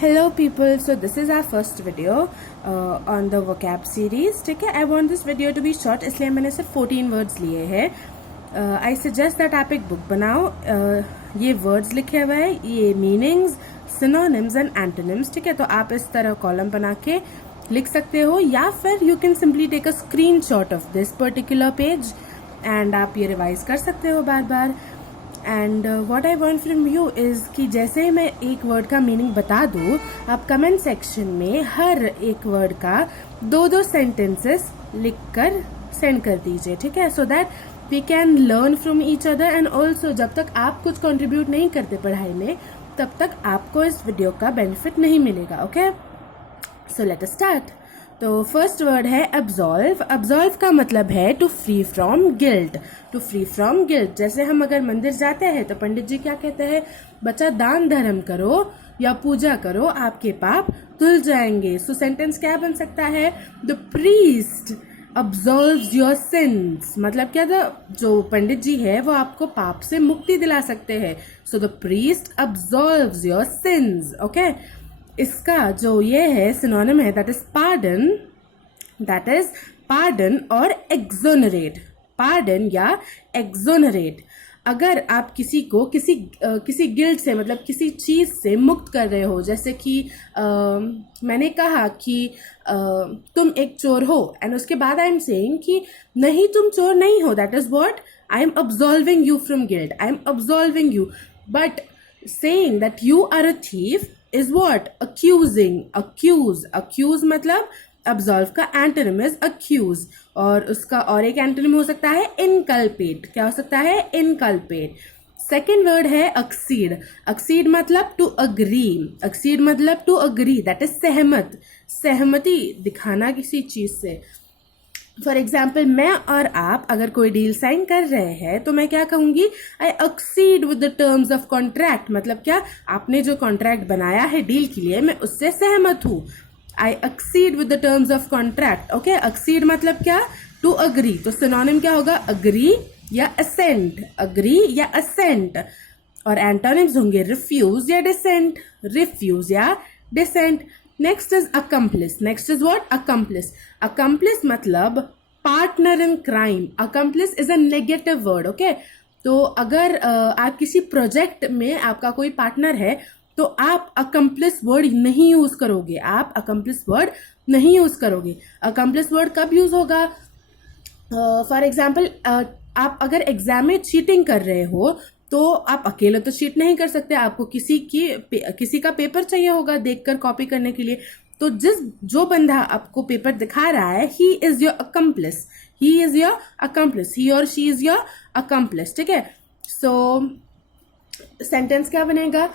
Hello people, so this is our first video on the vocab series. ठीक है, I want this video to be short, इसलिए मैंने सिर्फ 14 words लिए हैं. I suggest that आप एक book बनाओ. ये words लिखे हुए हैं, ये meanings, synonyms and antonyms. ठीक है, तो आप इस तरह कॉलम बना के लिख सकते हो, या फिर you can simply take a screenshot of this particular page and आप ये रिवाइज कर सकते हो बार बार. And what I want from you is कि जैसे ही मैं एक वर्ड का मीनिंग बता दूँ, आप कमेंट सेक्शन में हर एक वर्ड का दो सेंटेंसेस लिख कर सेंड कर दीजिए. ठीक है, so that we can learn from each other. And also जब तक आप कुछ कंट्रीब्यूट नहीं करते पढ़ाई में, तब तक आपको इस वीडियो का बेनिफिट नहीं मिलेगा. Okay, so let us start. तो फर्स्ट वर्ड है अब्सॉल्व. अब्सॉल्व का मतलब है to free from guilt. To free from guilt. जैसे हम अगर मंदिर जाते हैं तो पंडित जी क्या कहते हैं, बच्चा दान धर्म करो या पूजा करो, आपके पाप धुल जाएंगे. सो सेंटेंस क्या बन सकता है, the priest absolves your since. मतलब क्या, जो पंडित जी है वो आपको पाप से मुक्ति दिला सकते हैं. So the priest absolves your sins. Okay, इसका जो ये है सिनोनिम है, that is pardon. That is pardon और एक्सोनरेट. पार्डन या एक्सोनरेट. अगर आप किसी को किसी गिल्ट से, मतलब किसी चीज से मुक्त कर रहे हो, जैसे कि मैंने कहा कि तुम एक चोर हो, एंड उसके बाद आई एम सेइंग कि नहीं तुम चोर नहीं हो, that is what I am absolving you from guilt. I am absolving you. But saying that you are a thief is what? Accusing. Accuse मतलब absolve का antonym is accuse. और उसका और एक antonym हो सकता है inculpate. क्या हो सकता है, inculpate. सेकेंड वर्ड है accede. accede मतलब to agree. accede मतलब to agree, that is सहमत. सहमति दिखाना किसी चीज से. फॉर एग्जाम्पल, मैं और आप अगर कोई डील साइन कर रहे हैं तो मैं क्या कहूंगी, आई exceed with the terms of contract. मतलब क्या, आपने जो कॉन्ट्रैक्ट बनाया है डील के लिए, मैं उससे सहमत हूं. आई exceed with the terms of contract. Okay, exceed मतलब क्या, टू अग्री. तो सिनोनिम क्या होगा, अग्री या असेंट. अग्री या असेंट. और एंटोनिम्स होंगे रिफ्यूज या डिसेंट. रिफ्यूज या dissent. Next is accomplice. Next is what, accomplice. Accomplice मतलब partner in crime. Accomplice is a negative word. Okay, तो अगर आप किसी प्रोजेक्ट में आपका कोई पार्टनर है, तो आप अकम्प्लिस वर्ड नहीं यूज करोगे. आप अकम्प्लिस वर्ड नहीं यूज करोगे. अकम्प्लिस वर्ड कब यूज होगा, फॉर एग्जाम्पल, आप अगर एग्जाम में चीटिंग कर रहे हो, तो आप अकेले तो चीट नहीं कर सकते. आपको किसी का पेपर चाहिए होगा देखकर कॉपी करने के लिए. तो जो बंदा आपको पेपर दिखा रहा है, he is your accomplice. He is your accomplice. He और शी इज योर अकम्प्लिस. ठीक है, सो सेंटेंस क्या बनेगा,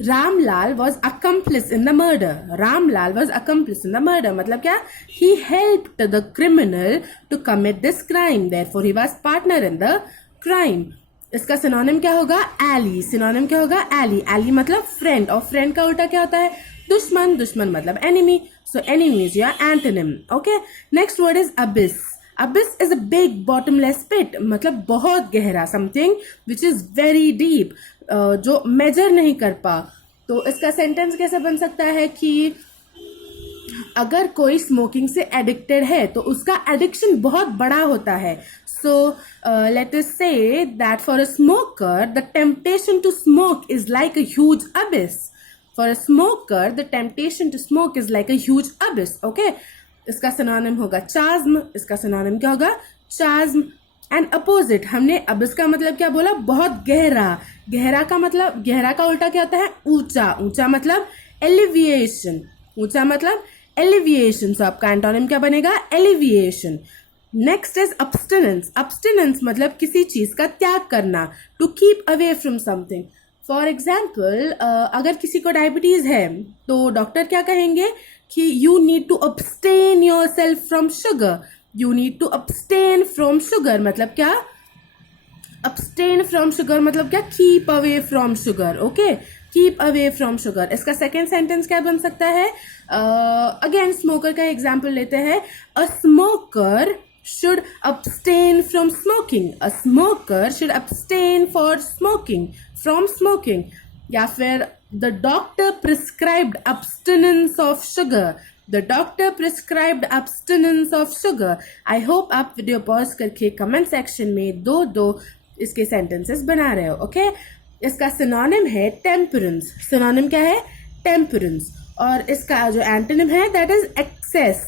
Ramlal was accomplice in the murder. Ramlal was accomplice in the murder मतलब क्या, he helped the criminal to commit this crime, therefore he was partner in the crime. इसका synonym क्या होगा, ally. Synonym क्या होगा, एली. एली मतलब फ्रेंड, और friend का उल्टा क्या होता है, दुश्मन. दुश्मन मतलब enemy. So enemy is your antonym. Okay, next word is abyss. Abyss is a big bottomless पिट. मतलब बहुत गहरा, something which is very deep, जो मेजर नहीं कर पा. तो इसका सेंटेंस कैसे बन सकता है कि अगर कोई स्मोकिंग से एडिक्टेड है तो उसका एडिक्शन बहुत बड़ा होता है. So let us say that for a smoker, the temptation to smoke is like a huge abyss. For a smoker, the temptation to smoke is like a huge abyss. Okay? इसका synonym होगा chasm. इसका synonym क्या होगा, chasm. And opposite, हमने abyss का मतलब क्या बोला, बहुत गहरा. गहरा का मतलब, गहरा का उल्टा क्या होता है, ऊंचा. ऊंचा मतलब elevation. ऊंचा मतलब elevation. So आपका एंटोनिम क्या बनेगा, elevation. Next is abstinence. abstinence मतलब किसी चीज का त्याग करना, to keep away from something. For example, अगर किसी को डायबिटीज है, तो डॉक्टर क्या कहेंगे कि you need to abstain yourself from sugar. You need to abstain from sugar मतलब क्या, abstain फ्रॉम शुगर मतलब क्या, keep away from sugar. Okay, keep away from sugar. इसका सेकेंड सेंटेंस क्या बन सकता है, अगेन स्मोकर का एग्जाम्पल लेते हैं. A smoker should abstain from smoking. A smoker should abstain from smoking. या फिर the doctor prescribed abstinence of sugar, the doctor prescribed abstinence of sugar. I hope आप वीडियो पॉज करके comment section में दो दो इसके सेंटेंसेस बना रहे हो। ओके, इसका सिनोनिम है टेम्परेंस। सिनोनिम क्या है? टेम्परेंस। और इसका जो एंटोनिम है that is excess,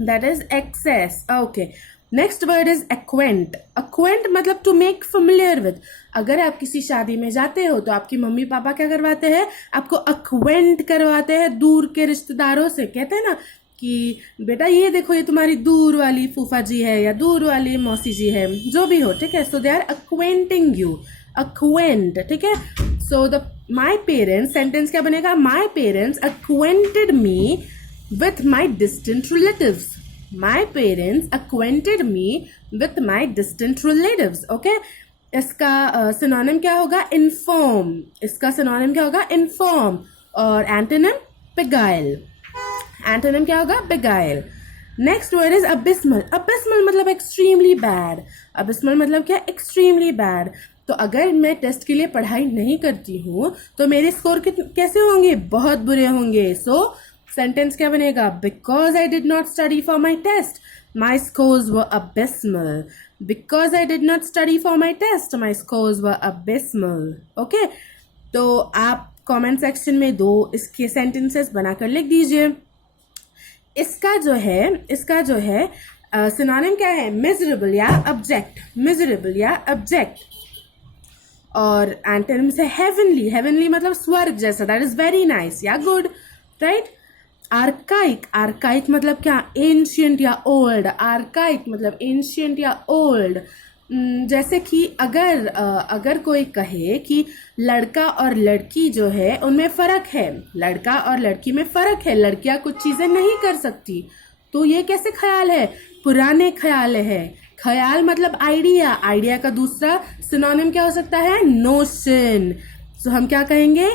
that is excess. Okay, next word is acquaint. Acquaint मतलब टू मेक फेमिलियर विद। अगर आप किसी शादी में जाते हो तो आपकी मम्मी पापा क्या करवाते हैं? आपको एक्वेंट करवाते हैं दूर के रिश्तेदारों से। कहते हैं ना कि बेटा ये देखो, ये तुम्हारी दूर वाली फूफा जी है या दूर वाली मौसी जी है, जो भी हो, ठीक है। सो दे आर एक्वेंटिंग यू, एक्वेंट, ठीक है। So the my parents, sentence क्या बनेगा? My parents acquainted me with my distant relatives. My parents acquainted me with my distant relatives. Okay, इसका सिनोनिम क्या होगा? inform. इसका सिनोनिम क्या होगा? inform. और एंटोनिम beguile. एंटोनिम क्या होगा? beguile. Next word is abysmal. abysmal मतलब extremely bad. abysmal मतलब क्या? extremely bad. तो अगर मैं टेस्ट के लिए पढ़ाई नहीं करती हूँ तो मेरे स्कोर कैसे होंगे? बहुत बुरे होंगे। सो सेंटेंस क्या बनेगा? Because I did not study for my test my scores were abysmal. Because I did not study for my test my scores were abysmal. Okay, तो आप कमेंट सेक्शन में दो इसके सेंटेंसेस बनाकर लिख दीजिए। इसका जो है सिनोनिम क्या है? मिजरेबल या ऑब्जेक्ट, मिजरेबल या ऑब्जेक्ट। और एंटोनिम से हेवनली, हेवनली मतलब स्वर्ग जैसा, दैट इज वेरी नाइस या गुड, राइट। आर्काइक, आर्काइक मतलब क्या? एंशियंट या ओल्ड। आर्काइक मतलब एंशियंट या ओल्ड। जैसे कि अगर कोई कहे कि लड़का और लड़की जो है उनमें फर्क है, लड़का और लड़की में फर्क है, लड़कियां कुछ चीजें नहीं कर सकती, तो ये कैसे ख्याल है? पुराने ख्याल है। ख्याल मतलब आइडिया, आइडिया का दूसरा सिनोनिम क्या हो सकता है? नोशन। सो हम क्या कहेंगे?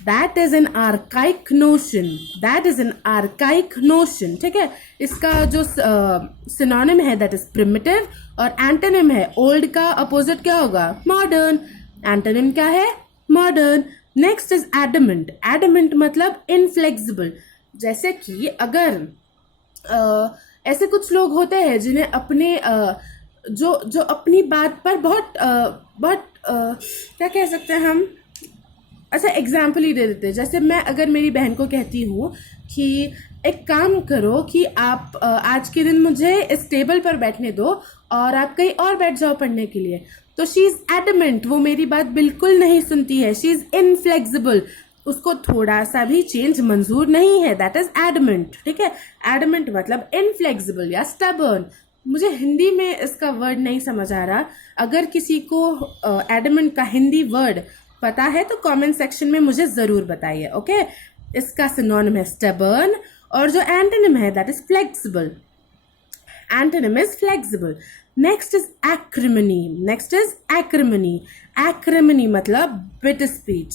That is an archaic notion. That is an archaic notion. ठीक है। इसका जो सिनोनिम है that is primitive और एंटोनिम है old का अपोजिट क्या होगा? modern. एंटोनिम क्या है? modern. Next is adamant. adamant मतलब inflexible. जैसे कि अगर ऐसे कुछ लोग होते हैं जिन्हें अपने जो अपनी बात पर बहुत क्या कह सकते हैं हम, अच्छा एग्जाम्पल ही दे देते हैं। जैसे मैं अगर मेरी बहन को कहती हूँ कि एक काम करो कि आप आज के दिन मुझे इस टेबल पर बैठने दो और आप कहीं और बैठ जाओ पढ़ने के लिए, तो शी इज एडमेंट, वो मेरी बात बिल्कुल नहीं सुनती है। शी इज इनफ्लेक्सिबल, उसको थोड़ा सा भी चेंज मंजूर नहीं है, दैट इज एडमेंट। ठीक है, एडमेंट मतलब इनफ्लेक्सिबल या स्टबर्न। मुझे हिंदी में इसका वर्ड नहीं समझ आ रहा, अगर किसी को एडमेंट का हिंदी वर्ड पता है तो कमेंट सेक्शन में मुझे जरूर बताइए। ओके, इसका सिनोनिम है स्टबर्न और जो एंटोनिम है that is flexible. Antonym is flexible. Next is acrimony. Next is acrimony. Acrimony मतलब बिटर स्पीच।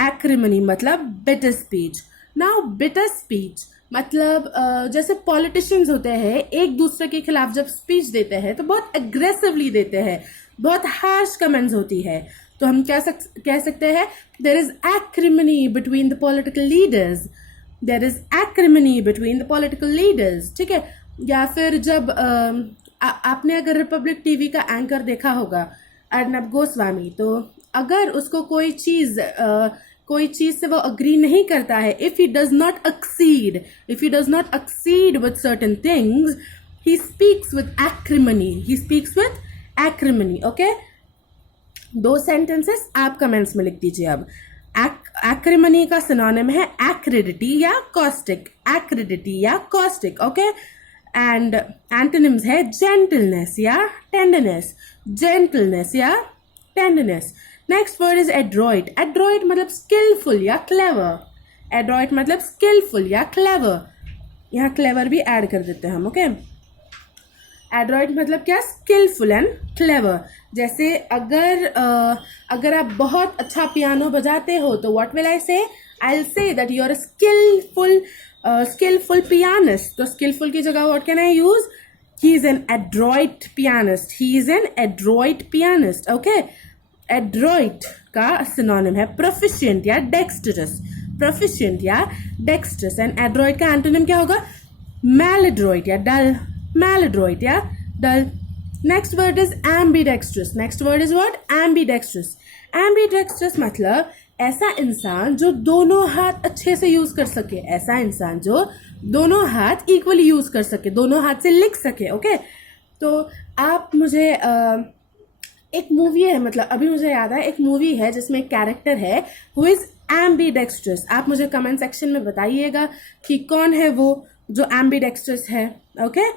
एक्रिमनी मतलब bitter speech. Now bitter speech मतलब जैसे पॉलिटिशियंस होते हैं एक दूसरे के खिलाफ जब स्पीच देते हैं तो बहुत एग्रेसिवली देते हैं, बहुत हार्श कमेंट्स होती है, तो हम क्या कह सकते हैं, there is acrimony between the political leaders. There is acrimony between the political leaders. ठीक है, या फिर जब आपने अगर रिपब्लिक टीवी का एंकर देखा होगा अर्नब गोस्वामी, तो अगर उसको कोई चीज से वो अग्री नहीं करता है, if he does not exceed with certain things, he speaks with acrimony. He speaks with acrimony. Okay, दो सेंटेंसेस आप कमेंट्स में लिख दीजिए। अब एक्रिमनी का सिनोनिम है एक्रिडिटी या कॉस्टिक। एक्रिडिटी या कॉस्टिक। ओके, एंड एंटोनिम्स है जेंटलनेस या टेंडरनेस। जेंटलनेस या tenderness. Next word is Adroit. Adroit मतलब स्किलफुल या क्लेवर। एड्रॉइट मतलब स्किलफुल या क्लेवर। यहाँ क्लेवर भी ऐड कर देते हैं हम। ओके, एड्रॉइट मतलब क्या, स्किलफुल एंड क्लेवर। जैसे अगर आप बहुत अच्छा पियानो बजाते हो तो what will I say, I will say that you are skilful pianist. तो स्किलफुल की जगह what can I use, he is an adroit pianist. He is an adroit pianist. Okay, adroit का सिनोनिम है proficient या dexterous, proficient या dexterous. And adroit का antonym क्या होगा? मैलड्रॉइट या डल, मैलड्रॉइट या dull. Next word is ambidextrous. Next word is what? Ambidextrous. Ambidextrous मतलब ऐसा इंसान जो दोनों हाथ अच्छे से यूज कर सके, ऐसा इंसान जो दोनों हाथ इक्वली यूज कर सके, दोनों हाथ से लिख सके। ओके, तो आप मुझे एक मूवी है, मतलब अभी मुझे याद है, एक मूवी है जिसमें एक कैरेक्टर है हु इज एम्बीडेक्स्ट्रस। आप मुझे कमेंट सेक्शन में बताइएगा कि कौन है वो जो एम्बीडेक्स्ट्रस है। ओके,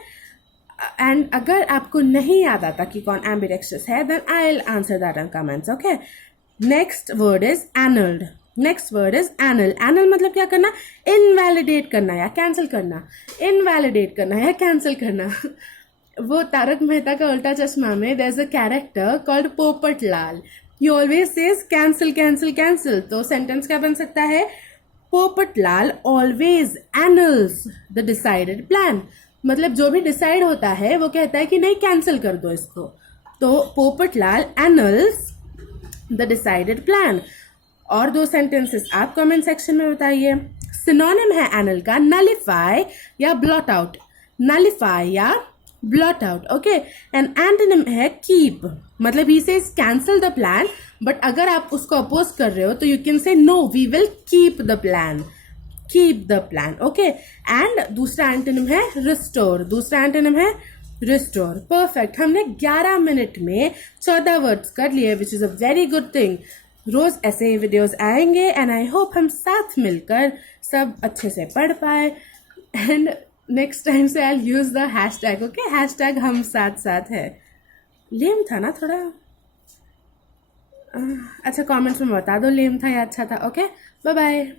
एंड अगर आपको नहीं याद आता कि कौन एम्बीडेक्स्ट्रस है, then I will answer that in comments. Okay, next word is annulled. Next word is annul. Annul मतलब क्या करना? इनवैलिडेट करना या कैंसिल करना, इनवैलिडेट करना या कैंसिल करना। वो तारक मेहता का उल्टा चश्मा में there is a character called Popat Lal, he always says cancel cancel cancel. तो सेंटेंस क्या बन सकता है? Popat Lal always annuls the decided plan. मतलब जो भी डिसाइड होता है वो कहता है कि नहीं, कैंसिल कर दो इसको। तो Popat Lal annuls the decided plan. और दो सेंटेंसेस आप कमेंट सेक्शन में बताइए। सिनोनिम है एनल का नलिफाई या ब्लॉट आउट, नलिफाई या blot out. Okay, and antonym है कीप। मतलब he says cancel the plan, but अगर आप उसको अपोज कर रहे हो तो you can say no, we will keep the plan, keep the plan. Okay, and दूसरा एंटोनिम है रिस्टोर, दूसरा एंटोनिम है रिस्टोर। परफेक्ट, हमने 11 मिनट में 14 वर्ड्स कर लिए, which is a very good thing. रोज ऐसे वीडियोस आएंगे एंड आई होप हम साथ मिलकर सब अच्छे से पढ़ पाए। And next time say I use the hashtag. Okay, hashtag हम साथ साथ है। लेम था ना थोड़ा? अच्छा, कमेंट्स में बता दो लेम था या अच्छा था। Okay, bye bye.